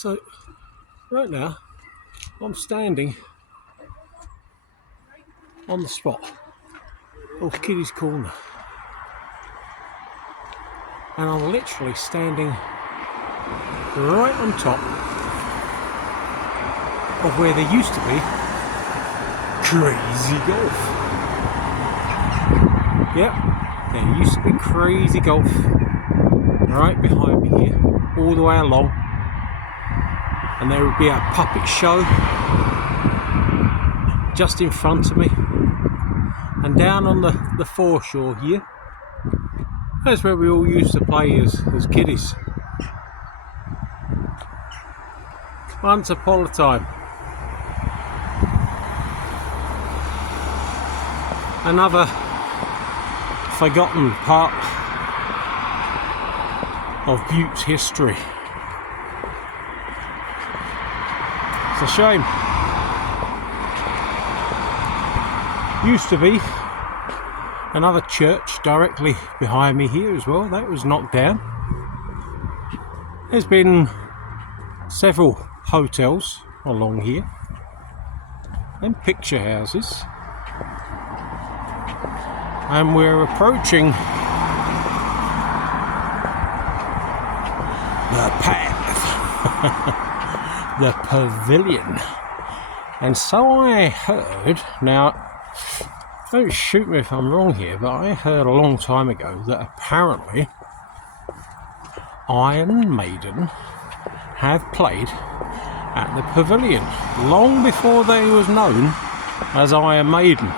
So right now I'm standing on the spot of Kiddie's Corner, and I'm literally standing right on top of where there used to be Crazy Golf. Yep, there used to be Crazy Golf right behind me here, all the way along, and there would be a puppet show just in front of me, and down on the foreshore here, that's where we all used to play as kiddies. Once upon a time. Another forgotten part of Bute's history. It's a shame. Used to be another church directly behind me here as well. That was knocked down. There's been several hotels along here and picture houses, and we're approaching the path, the Pavilion. And so I heard, now don't shoot me if I'm wrong here, but I heard a long time ago that apparently Iron Maiden have played at the Pavilion long before they was known as Iron Maiden,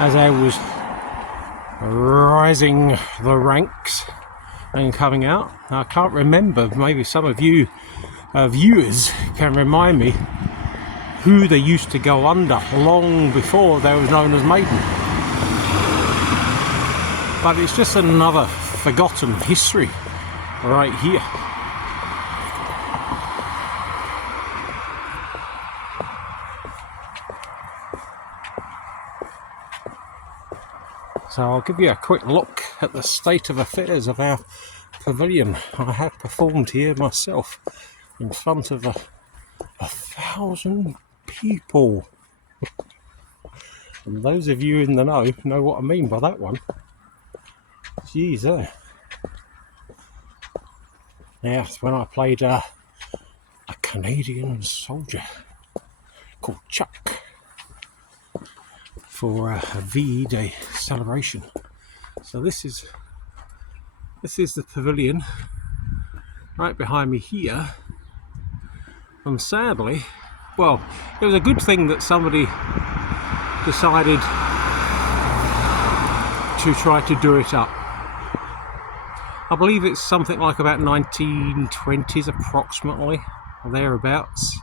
as I was rising the ranks and coming out. I can't remember, maybe some of you viewers can remind me who they used to go under long before they was known as Maiden. But it's just another forgotten history right here. So I'll give you a quick look at the state of affairs of our Pavilion. I have performed here myself in front of 1,000 people. And those of you in the know what I mean by that one. Jeez, eh? Yeah, it's when I played a Canadian soldier called Chuck for a VE Day celebration. So this is the Pavilion right behind me here, and sadly, well, it was a good thing that somebody decided to try to do it up. I believe it's something like about 1920s approximately, or thereabouts.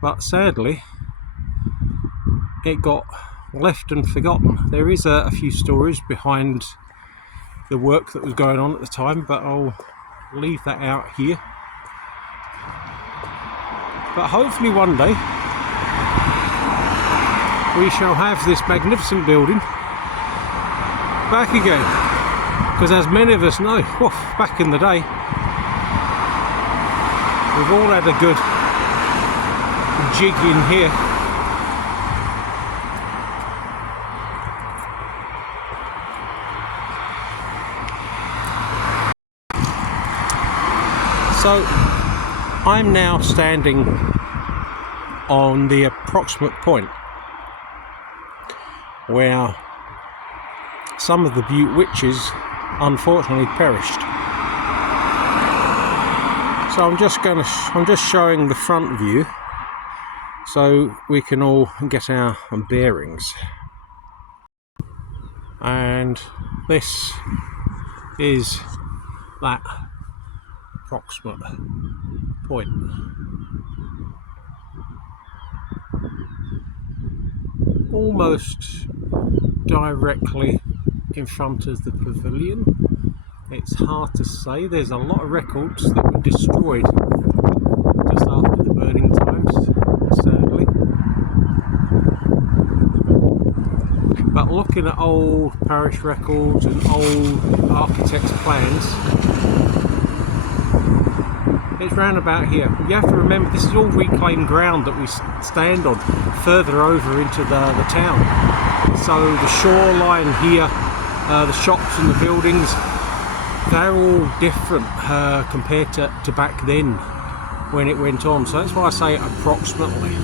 But sadly, it got left and forgotten. There is a few stories behind the work that was going on at the time, but I'll leave that out here. But hopefully one day we shall have this magnificent building back again, because as many of us know, back in the day we've all had a good jig in here. So I'm now standing on the approximate point where some of the Bute witches unfortunately perished. So I'm just showing the front view so we can all get our bearings. And this is that approximate point. Almost directly in front of the Pavilion. It's hard to say. There's a lot of records that were destroyed just after the burning times, sadly. But looking at old parish records and old architects' plans, It's round about here. You have to remember this is all reclaimed ground that we stand on further over into the town. So the shoreline here, the shops and the buildings, they're all different compared to back then when it went on. So that's why I say approximately.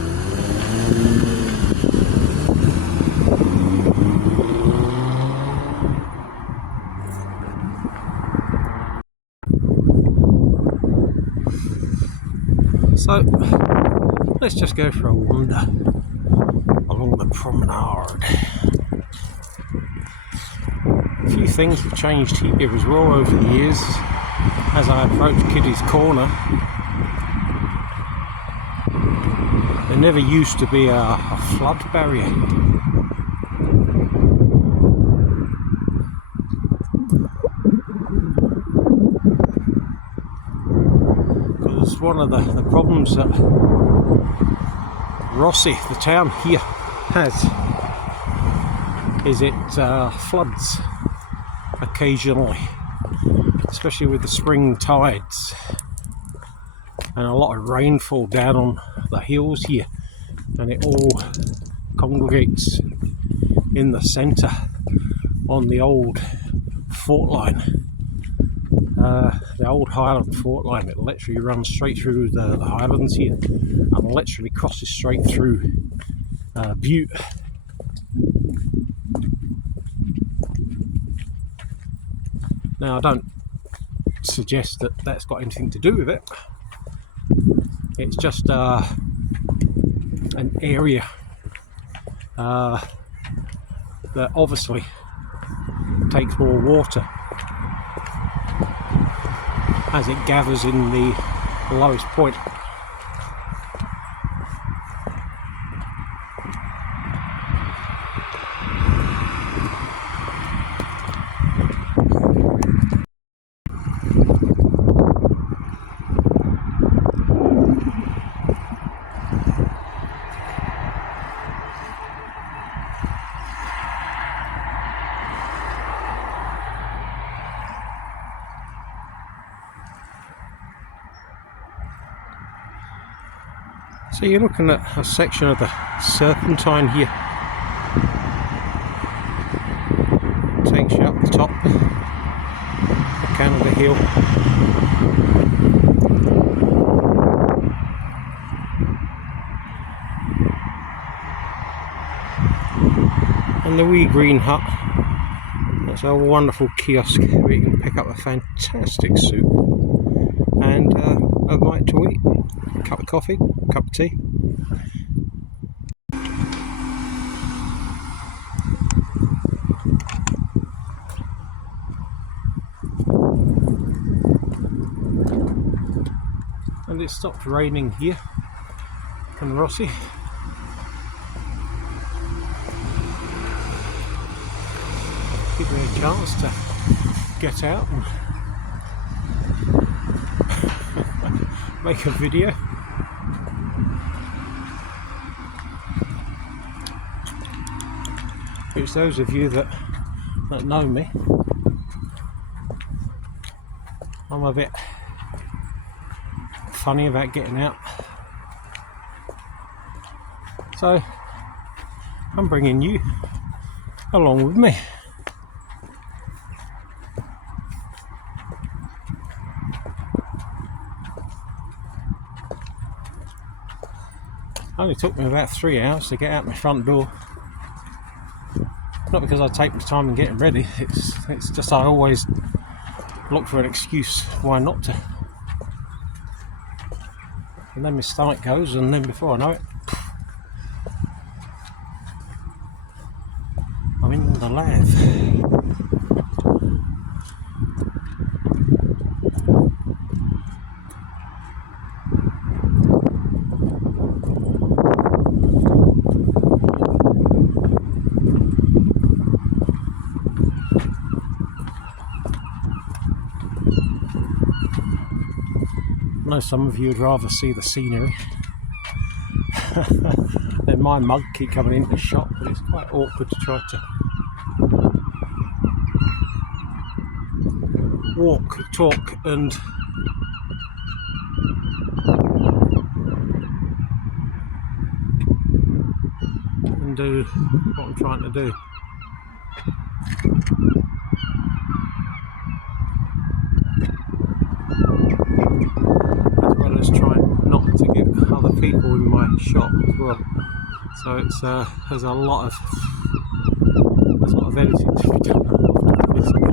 So let's just go for a wander along the promenade. A few things have changed here as well over the years as I approach Kiddie's Corner. There never used to be a flood barrier. Because one of the problems that Rothesay, the town here, has is it floods occasionally, especially with the spring tides and a lot of rainfall down on the hills here, and it all congregates in the centre on the old fort line, the old Highland fort line. It literally runs straight through the Highlands here and literally crosses straight through Bute. Now I don't suggest that that's got anything to do with it. It's just an area that obviously takes more water as it gathers in the lowest point. So you're looking at a section of the Serpentine here. Takes you up the top of Canada Hill. And the wee green hut. That's a wonderful kiosk where you can pick up a fantastic soup and a bite to eat. A cup of coffee, a cup of tea. And it stopped raining here in Rothesay. Give me a chance to get out and make a video. Which those of you that know me, I'm a bit funny about getting out. So I'm bringing you along with me. Only took me about 3 hours to get out my front door. Not because I take my time in getting ready, it's just I always look for an excuse why not to. And then my stomach goes, and then before I know it, I'm in the lath. I know some of you would rather see the scenery than my mug keep coming into the shop, but it's quite awkward to try to walk, talk and do what I'm trying to do. As well as trying not to get other people in my shop as well. So it's there's a lot of editing to be done after this, I think.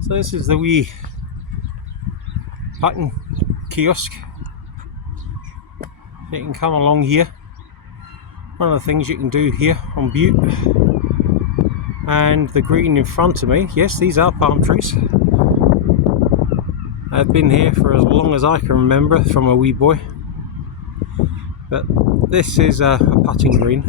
So this is the wee button kiosk. You can come along here. One of the things you can do here on Bute, and the green in front of me, yes, these are palm trees. I've been here for as long as I can remember from a wee boy. But this is a putting green.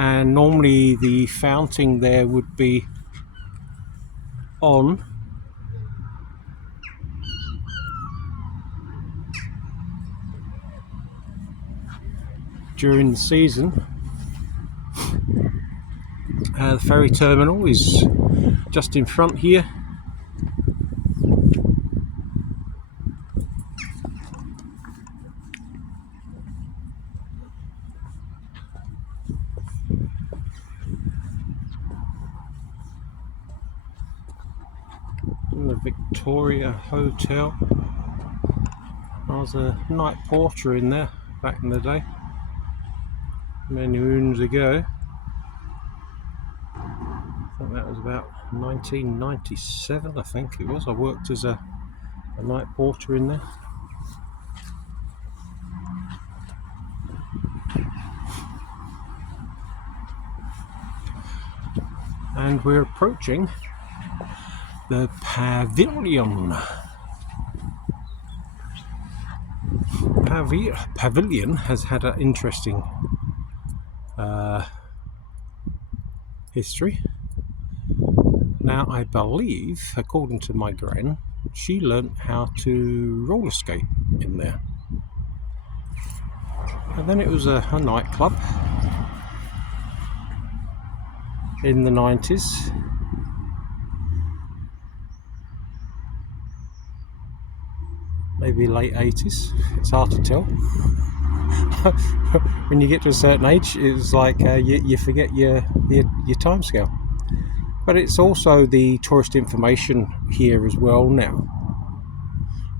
And normally the fountain there would be on during the season. The Ferry Terminal is just in front here. And the Victoria Hotel. I was a night porter in there back in the day, many moons ago. I think that was about 1997, I think it was. I worked as a night porter in there. And we're approaching the Pavilion. Pavilion has had an interesting history. Now, I believe, according to my gran, she learnt how to roller skate in there. And then it was a nightclub in the 90s. Maybe late 80s, it's hard to tell. When you get to a certain age, it's like you forget your time scale. But it's also the tourist information here as well now.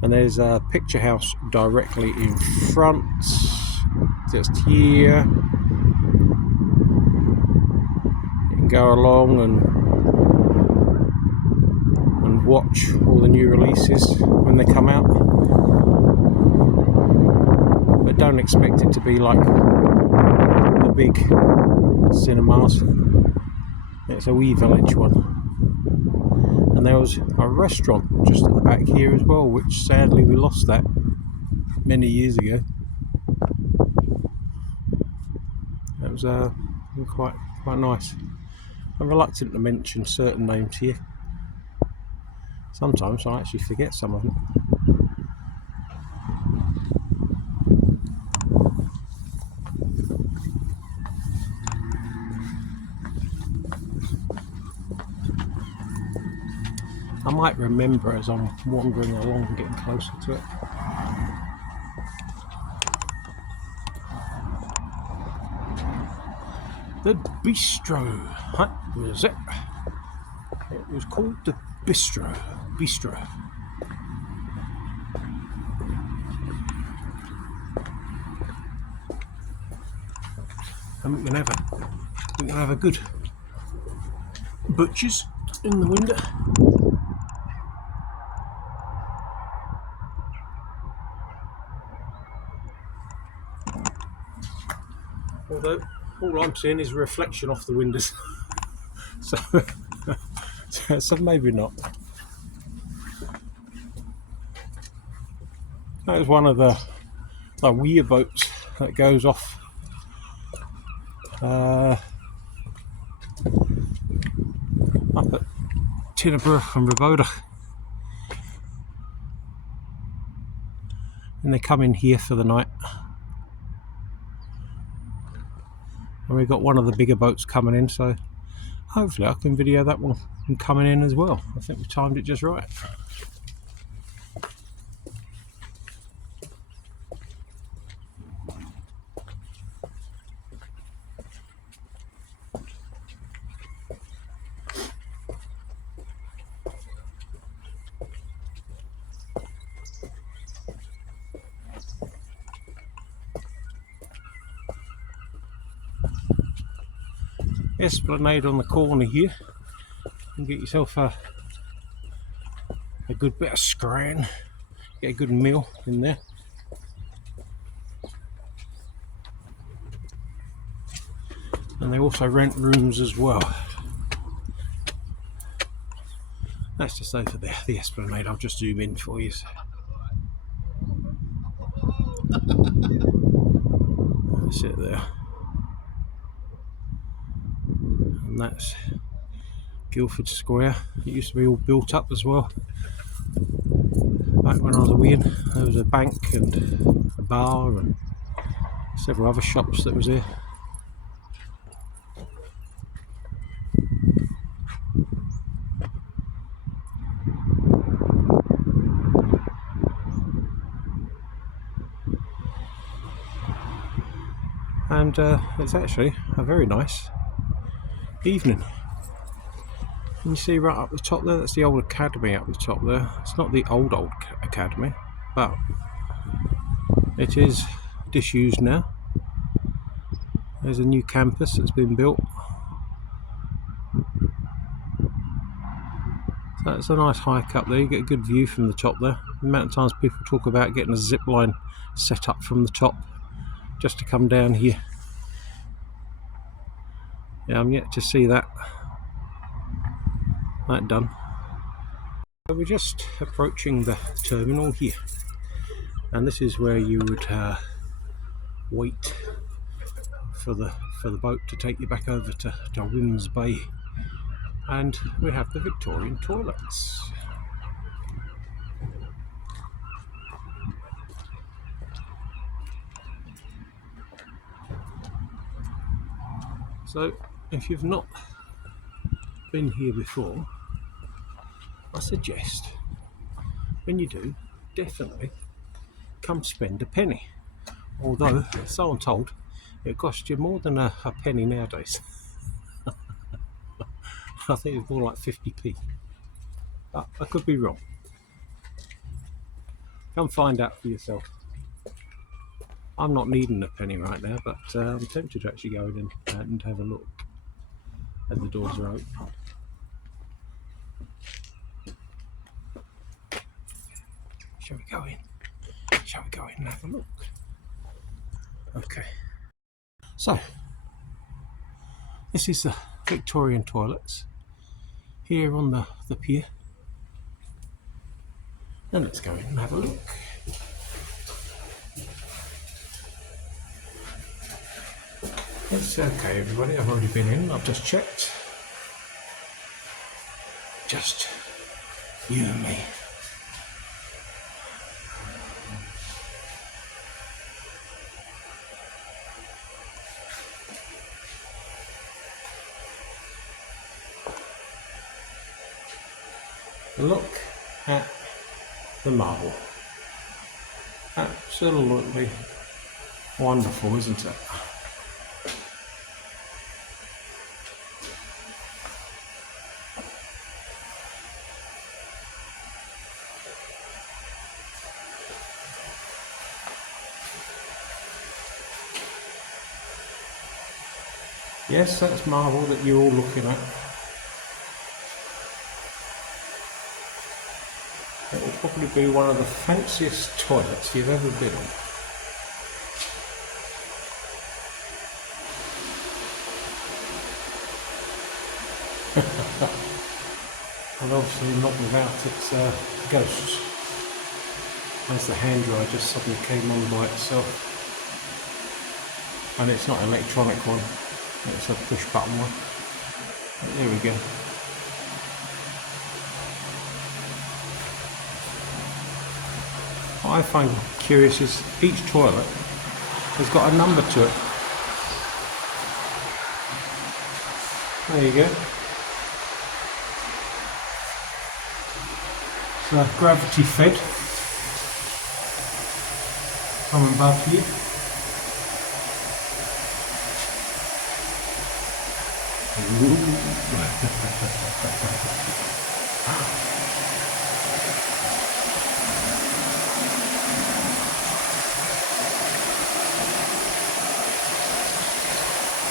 And there's a picture house directly in front, just here. You can go along and watch all the new releases when they come out. But don't expect it to be like the big cinemas. It's a wee village one. And there was a restaurant just at the back here as well, which sadly we lost that many years ago. That was quite nice. I'm reluctant to mention certain names here. Sometimes I actually forget some of them. I might remember as I'm wandering along and getting closer to it. The bistro. That was it. It was called the bistro. And we can have a good butcher's in the window. Although all I'm seeing is a reflection off the windows. so maybe not. That was one of the weir boats that goes off up at Tinnaborough and Ravoda. And they come in here for the night. And we've got one of the bigger boats coming in, so hopefully I can video that one coming in as well. I think we timed it just right. Esplanade on the corner here. You can get yourself a good bit of scran, get a good meal in there. And they also rent rooms as well. That's just over there, the Esplanade. I'll just zoom in for you. That's it there. And that's Guildford Square. It used to be all built up as well. Back when I was a wee un, there was a bank and a bar and several other shops that was there. And it's actually a very nice evening. Can you see right up the top there? That's the old academy up the top there. It's not the old academy, but it is disused now. There's a new campus that's been built. So it's a nice hike up there. You get a good view from the top there. The amount of times people talk about getting a zip line set up from the top just to come down here. Yeah, I'm yet to see that done. So we're just approaching the terminal here, and this is where you would wait for the boat to take you back over to Wims Bay, and we have the Victorian Toilets. So if you've not been here before, I suggest when you do, definitely come spend a penny. Although, so I'm told, it costs you more than a penny nowadays. I think it's more like 50p. But I could be wrong. Come find out for yourself. I'm not needing a penny right now, but I'm tempted to actually go in and have a look as the doors are open. Shall we go in? Shall we go in and have a look? Okay. So, this is the Victorian Toilets here on the pier. And let's go in and have a look. It's okay, everybody. I've already been in. I've just checked. Just you and me. Look at the marble. Absolutely wonderful, isn't it? Yes, that's marble that you're all looking at. It will probably be one of the fanciest toilets you've ever been on. And obviously not without its ghosts, as the hand dryer just suddenly came on by itself. And it's not an electronic one, it's a push button one. But there we go. What I find curious is each toilet has got a number to it. There you go. So gravity fed from above here.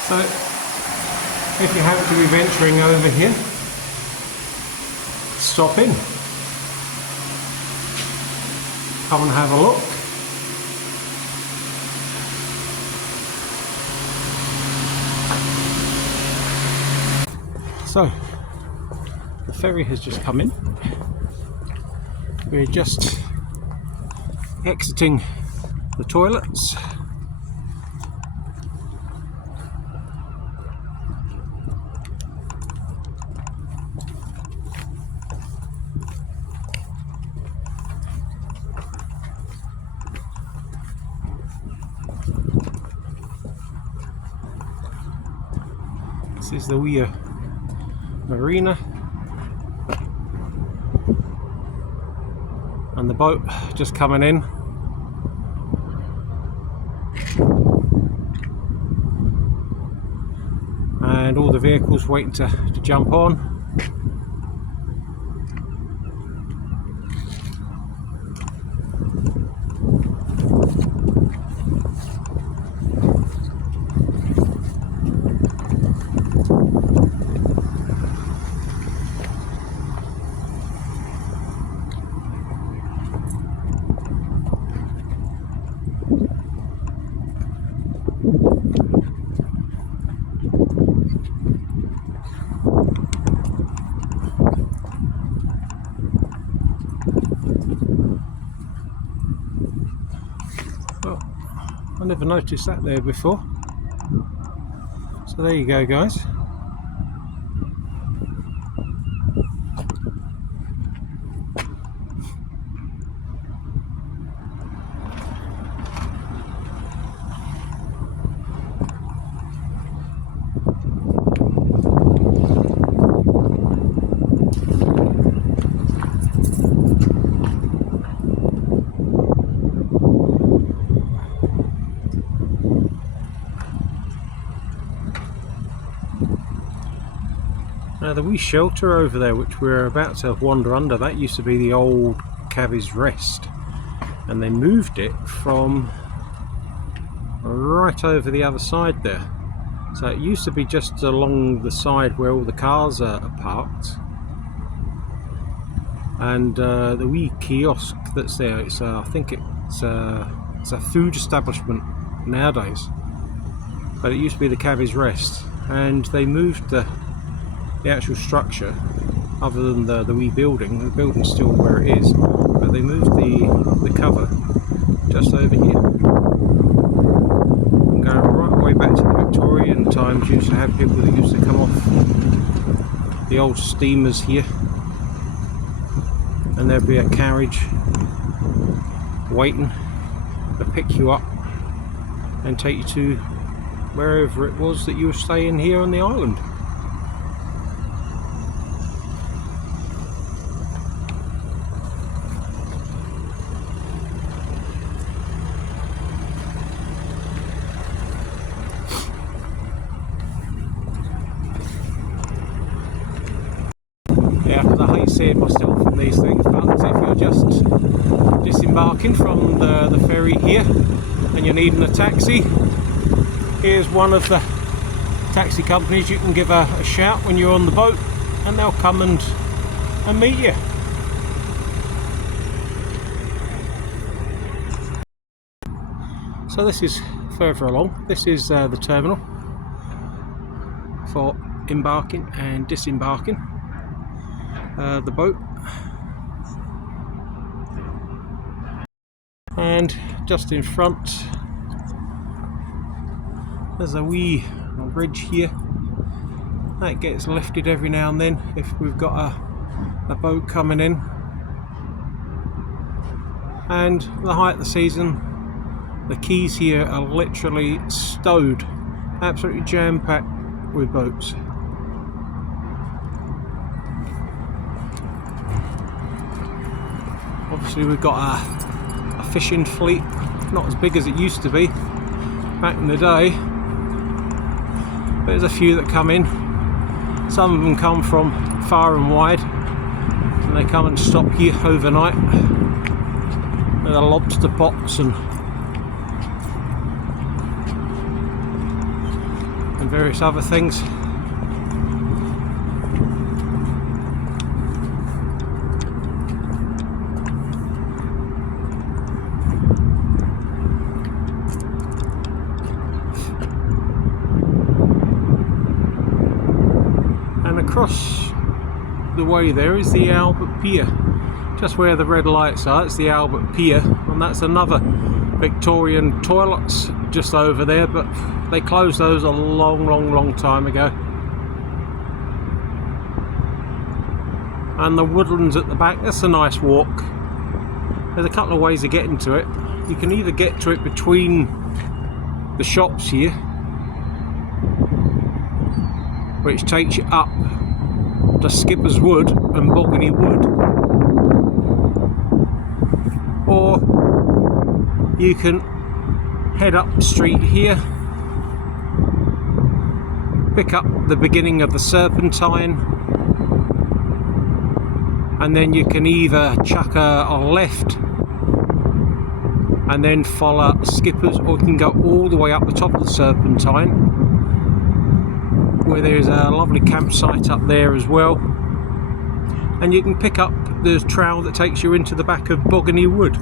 So, if you happen to be venturing over here, stop in, come and have a look. So, the ferry has just come in. We're just exiting the toilets. This is the wee marina, and the boat just coming in. And all the vehicles waiting to jump on. Well, I never noticed that there before. So there you go, guys. Now the wee shelter over there which we're about to wander under, that used to be the old Cabby's Rest, and they moved it from right over the other side there. So it used to be just along the side where all the cars are parked, and the wee kiosk that's there, it's I think it's a food establishment nowadays, but it used to be the Cabby's Rest, and they moved the actual structure, other than the wee building. The building's still where it is, but they moved the cover just over here. And going right way back to the Victorian times, used to have people that used to come off the old steamers here, and there'd be a carriage waiting to pick you up and take you to wherever it was that you were staying here on the island. Yeah, because I hate seeing myself in these things, but if you're just disembarking from the ferry here and you're needing a taxi, here's one of the taxi companies. You can give a shout when you're on the boat and they'll come and meet you. So this is further along. This is the terminal for embarking and disembarking the boat, and just in front there's a wee bridge here that gets lifted every now and then if we've got a boat coming in. and the height of the season, the quays here are literally stowed, absolutely jam-packed with boats. Obviously we've got a fishing fleet, not as big as it used to be back in the day, but there's a few that come in. Some of them come from far and wide, and they come and stop here overnight. There are lobster pots and various other things. And across the way there is the Albert Pier. Just where the red lights are, it's the Albert Pier, and that's another Victorian Toilets just over there, but they closed those a long time ago. And the woodlands at the back, that's a nice walk. There's a couple of ways of getting to it. You can either get to it between the shops here, which takes you up to Skipper's Wood and Bogany Wood, or you can head up the street here, pick up the beginning of the Serpentine, and then you can either chuck a left and then follow Skipper's, or you can go all the way up the top of the Serpentine, where there's a lovely campsite up there as well, and you can pick up the trail that takes you into the back of Bogany Wood.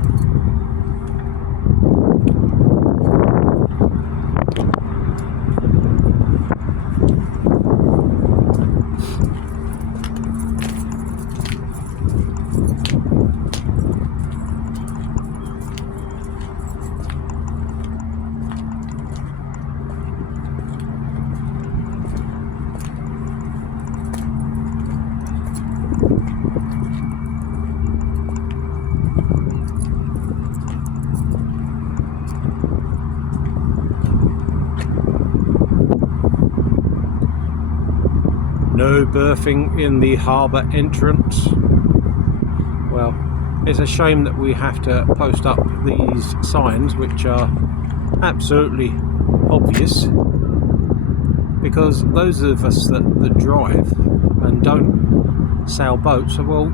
No berthing in the harbour entrance. Well, it's a shame that we have to post up these signs, which are absolutely obvious, because those of us that drive and don't sail boats, well,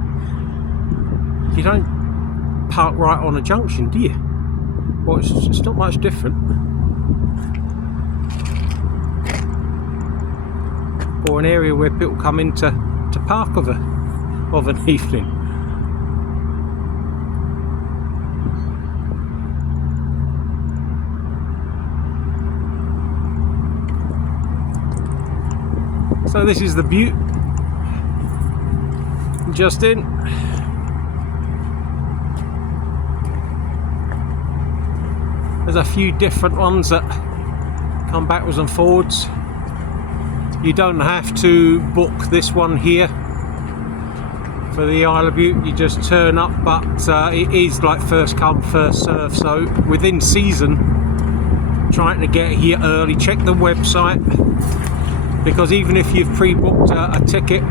you don't park right on a junction, do you? Well, it's not much different. Or an area where people come in to park of an evening. So this is the Bute, just in. There's a few different ones that come backwards and forwards. You don't have to book this one here for the Isle of Bute, you just turn up, but it is like first come first serve, so within season, trying to get here early, check the website, because even if you've pre-booked a ticket,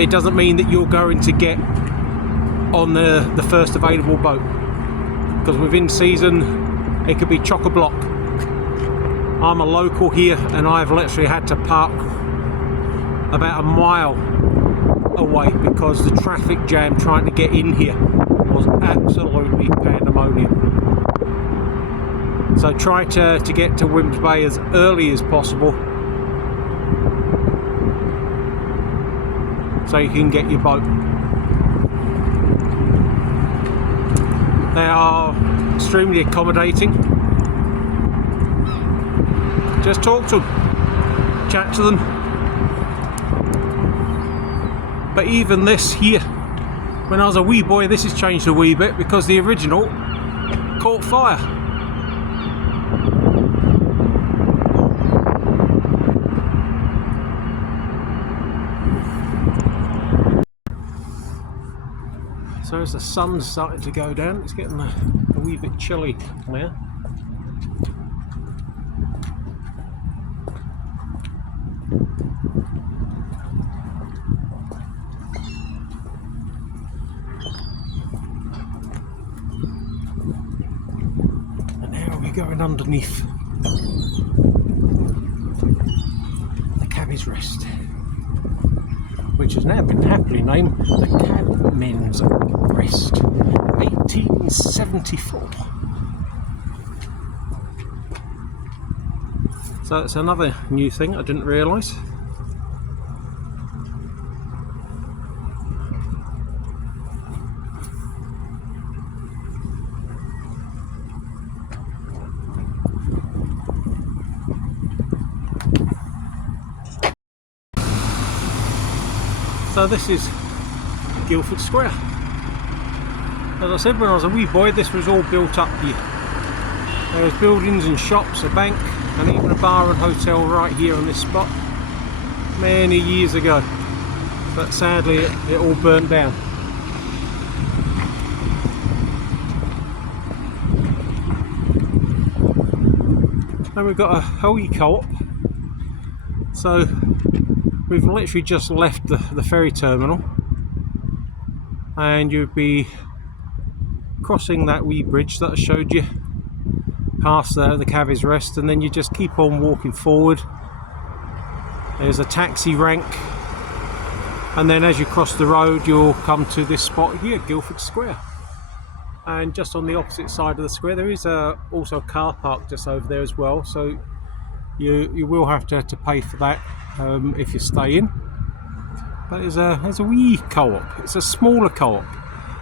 it doesn't mean that you're going to get on the first available boat, because within season it could be chock-a-block. I'm a local here and I've literally had to park about a mile away because the traffic jam trying to get in here was absolutely pandemonium. So try to get to Wimms Bay as early as possible so you can get your boat. They are extremely accommodating. Just talk to them, chat to them. But even this here, when I was a wee boy, this has changed a wee bit because the original caught fire. So as the sun's starting to go down, it's getting a wee bit chilly now. And now we're going underneath the Cabby's Rest, which has now been happily named the Cabmen's Rest, 1874. So it's another new thing I didn't realise. So this is Guildford Square. As I said, when I was a wee boy, this was all built up here. There was buildings and shops, a bank, and even a bar and hotel right here on this spot many years ago. But sadly, it all burnt down. And we've got a wee co-op. So we've literally just left the ferry terminal, and you'd be crossing that wee bridge that I showed you past the Cabby's Rest, and then you just keep on walking forward. There's a taxi rank, and then as you cross the road you'll come to this spot here, Guildford Square. And just on the opposite side of the square there is also a car park just over there as well, so you will have to pay for that if you stay in. But there's a wee co-op. It's a smaller co-op.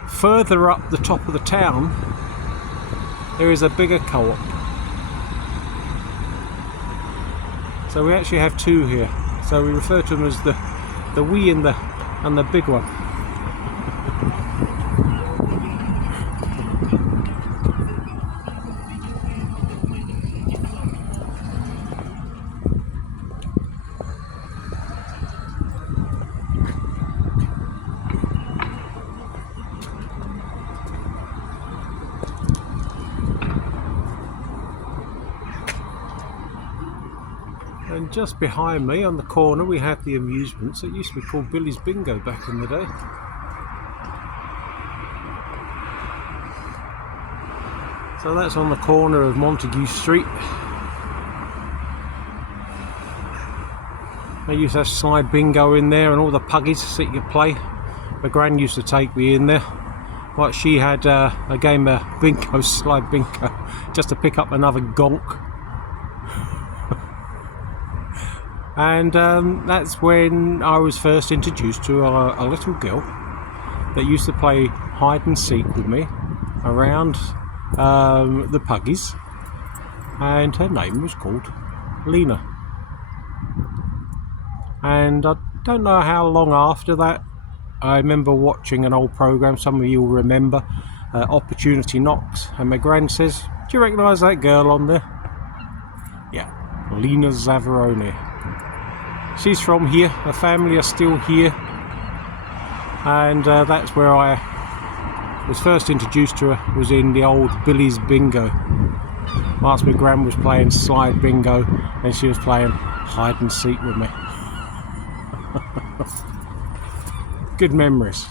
Further up the top of the town there is a bigger co-op. So we actually have two here. So we refer to them as the wee and the big one. And just behind me on the corner we have the amusements. It used to be called Billy's Bingo back in the day. So that's on the corner of Montague Street. They used to have slide bingo in there and all the puggies so you could play. My gran used to take me in there. But she had a game of bingo, slide bingo, just to pick up another gonk. And that's when I was first introduced to a little girl that used to play hide and seek with me around the puggies, and her name was called Lena. And I don't know how long after that, I remember watching an old programme, some of you will remember, Opportunity Knocks, and my gran says, "Do you recognise that girl on there?" Yeah, Lena Zavaroni. She's from here, her family are still here, and that's where I was first introduced to her, was in the old Billy's Bingo. Whilst my gran was playing slide bingo and she was playing hide and seek with me. Good memories.